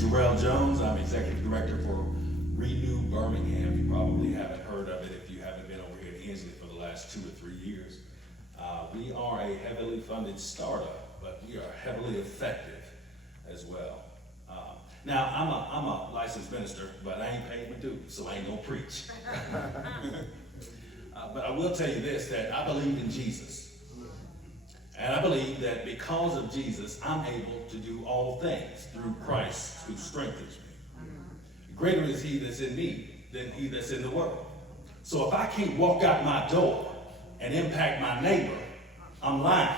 Jarrell Jones. I'm Executive Director for Renew Birmingham. You probably haven't heard of it if you haven't been over here in Ensley for the last 2 or 3 years. We are a heavily funded startup, but we are heavily effective as well. Now, I'm a licensed minister, but I ain't paid my dues, so I ain't gonna preach. But I will tell you this, that I believe in Jesus. And I believe that because of Jesus, I'm able to do all things through Christ who strengthens me. Greater is he that's in me than he that's in the world. So if I can't walk out my door and impact my neighbor, I'm lying.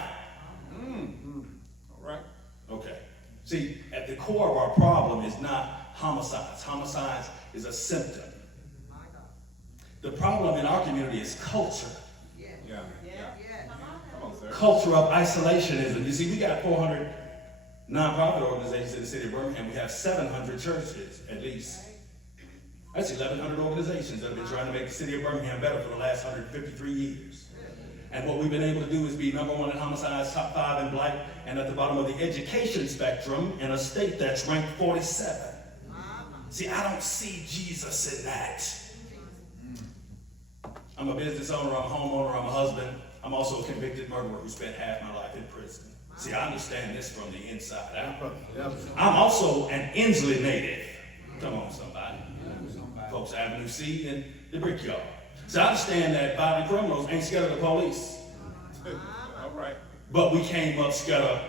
All right. Okay. See, at the core of our problem is not homicides. Homicides is a symptom. The problem in our community is culture. Yeah. Come on, sir. Culture of isolationism. You see, we got 400 nonprofit organizations in the city of Birmingham. We have 700 churches, at least. That's 1,100 organizations that have been trying to make the city of Birmingham better for the last 153 years. And what we've been able to do is be number 1 in homicides, top 5 in blight, and at the bottom of the education spectrum in a state that's ranked 47. See, I don't see Jesus in that. I'm a business owner, I'm a homeowner, I'm a husband. I'm also a convicted murderer who spent half my life in prison. See, I understand this from the inside out. I'm also an Ensley native. Come on, somebody. Folks, Avenue C and the Brickyard. So I understand that violent criminals ain't scared of the police. All right. But we came up scared of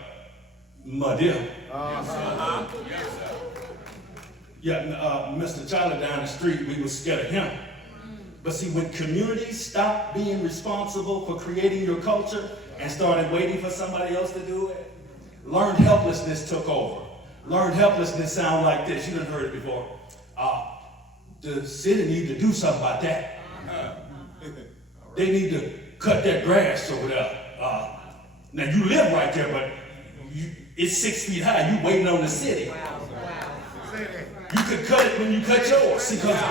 Madill. Yeah, Mr. Charlie down the street, we was scared of him. But see, when communities stopped being responsible for creating your culture and started waiting for somebody else to do it, learned helplessness took over. Learned helplessness sound like this. You done heard it before. The city need to do something about that. They need to cut that grass over there. Now you live right there, but it's 6 feet high. You waiting on the city. You could cut it when you cut yours. See, because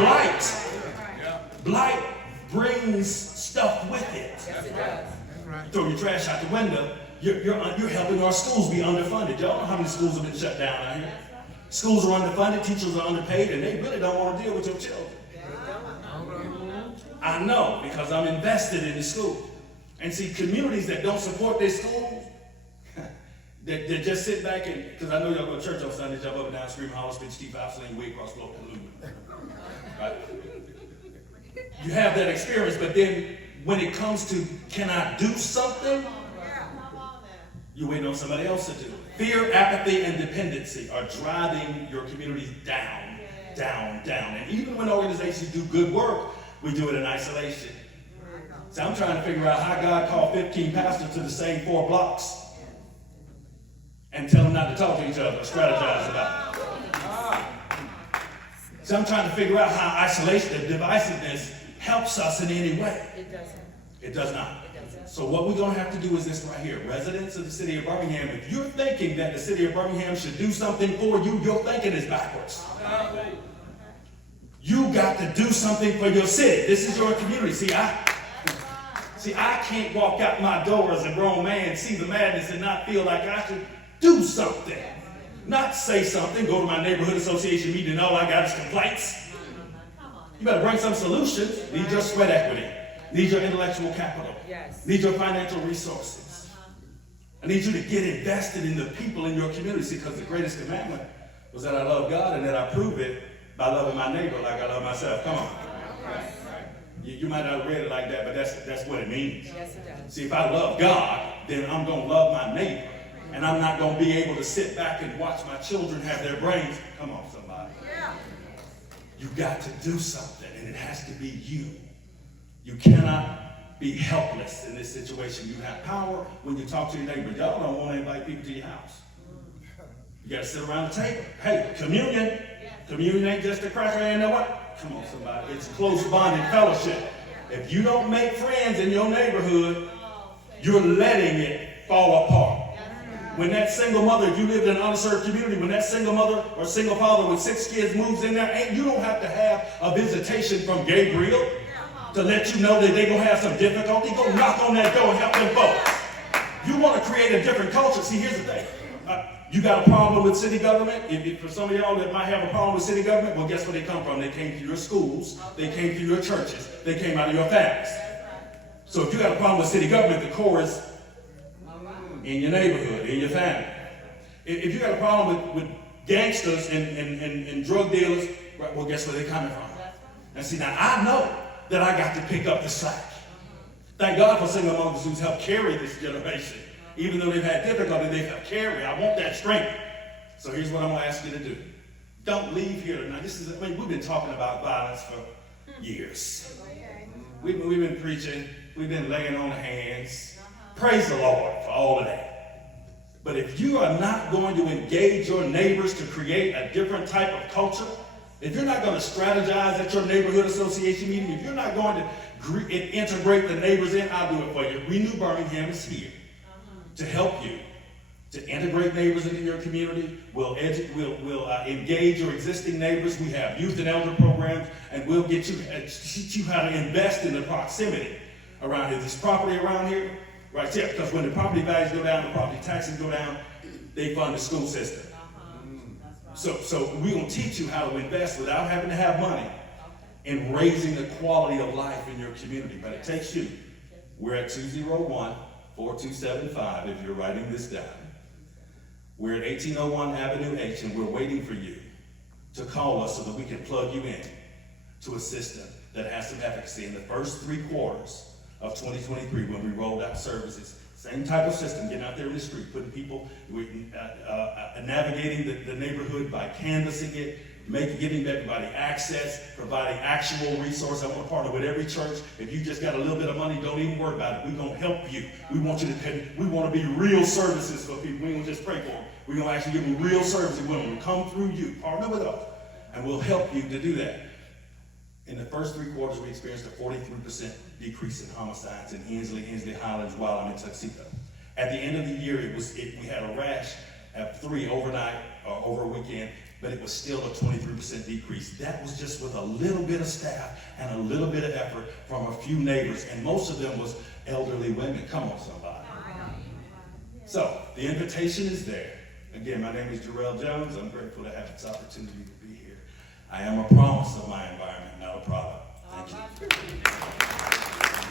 blight brings stuff with it. Yes, it does. Throw your trash out the window. You're helping our schools be underfunded. Y'all know how many schools have been shut down out here. Schools are underfunded, teachers are underpaid, and they really don't want to deal with your children. I know, because I'm invested in the school. And see, communities that don't support their schools, that just sit back and, because I know y'all go to church on Sunday, jump up and down, scream, holler, spit, Steve House, sling, way across the right? You have that experience, but then when it comes to, can I do something? You're waiting on somebody else to do it. Fear, apathy, and dependency are driving your communities down, down, down. And even when organizations do good work, we do it in isolation. So I'm trying to figure out how God called 15 pastors to the same 4 blocks and tell them not to talk to each other or strategize about it. So I'm trying to figure out how isolation and divisiveness helps us in any way. It doesn't. It does not. It doesn't. So what we're going to have to do is this right here. Residents of the city of Birmingham, if you're thinking that the city of Birmingham should do something for you, your thinking is backwards. You got to do something for your city. This is your community. See, I can't walk out my door as a grown man, see the madness, and not feel like I should do something. Not say something, go to my neighborhood association meeting, and all I got is complaints. You better bring some solutions. Need your sweat equity. Need your intellectual capital. Yes. Need your financial resources. I need you to get invested in the people in your community, because the greatest commandment was that I love God and that I prove it by loving my neighbor like I love myself. Come on. You might not have read it like that, but that's what it means. Yes, it does. See, if I love God, then I'm going to love my neighbor. And I'm not going to be able to sit back and watch my children have their brains. Come on, somebody. You've got to do something, and it has to be you. You cannot be helpless in this situation. You have power when you talk to your neighbor. Y'all don't want to invite people to your house. You got to sit around the table. Hey, communion. Communion ain't just a cracker, ain't no what? Come on, somebody. It's close bonded fellowship. If you don't make friends in your neighborhood, you're letting it fall apart. When that single mother, if you live in an underserved community, when that single mother or single father with 6 kids moves in there, you don't have to have a visitation from Gabriel to let you know that they're going to have some difficulty. Go knock on that door and help them folks. You want to create a different culture. See, here's the thing. You got a problem with city government? If for some of y'all that might have a problem with city government, well, guess where they come from? They came through your schools. They came through your churches. They came out of your families. So if you got a problem with city government, the core is in your neighborhood, in your family. If you got a problem with gangsters and drug dealers, well, guess where they're coming from? And see, now I know that I got to pick up the slack. Thank God for single mothers who's helped carry this generation. Even though they've had difficulty, they've helped carry. I want that strength. So here's what I'm going to ask you to do. Don't leave here tonight. We've been talking about violence for years. We've been preaching. We've been laying on hands. Praise the Lord for all of that. But if you are not going to engage your neighbors to create a different type of culture, if you're not going to strategize at your neighborhood association meeting, if you're not going to integrate the neighbors in, I'll do it for you. Renew Birmingham is here to help you to integrate neighbors into your community. We'll engage your existing neighbors. We have youth and elder programs, and we'll get you teach you how to invest in the proximity around here. This property around here, right here, because when the property values go down, the property taxes go down, they fund the school system. So we're going to teach you how to invest without having to have money in raising the quality of life in your community. But it takes you. We're at 201-4275 if you're writing this down. We're at 1801 Avenue H, and we're waiting for you to call us so that we can plug you in to a system that has some efficacy. In the first 3 quarters of 2023, when we rolled out services, same type of system, getting out there in the street, putting people, navigating the neighborhood by canvassing it, giving everybody access, providing actual resources. I want to partner with every church. If you just got a little bit of money, don't even worry about it. We're going to help you. We want to be real services for people. We don't just pray for them. We're going to actually give them real services. We want them to come through you. Partner with us, and we'll help you to do that. In the first 3 quarters, we experienced a 43% decrease in homicides in Inslee, Highlands, Wylam, and Tuxedo. At the end of the year, we had a rash of 3 overnight or over a weekend, but it was still a 23% decrease. That was just with a little bit of staff and a little bit of effort from a few neighbors, and most of them was elderly women. Come on, somebody. So the invitation is there. Again, my name is Jarrell Jones. I'm grateful to have this opportunity to be here. I am a promise of my environment, not a product. Thank you.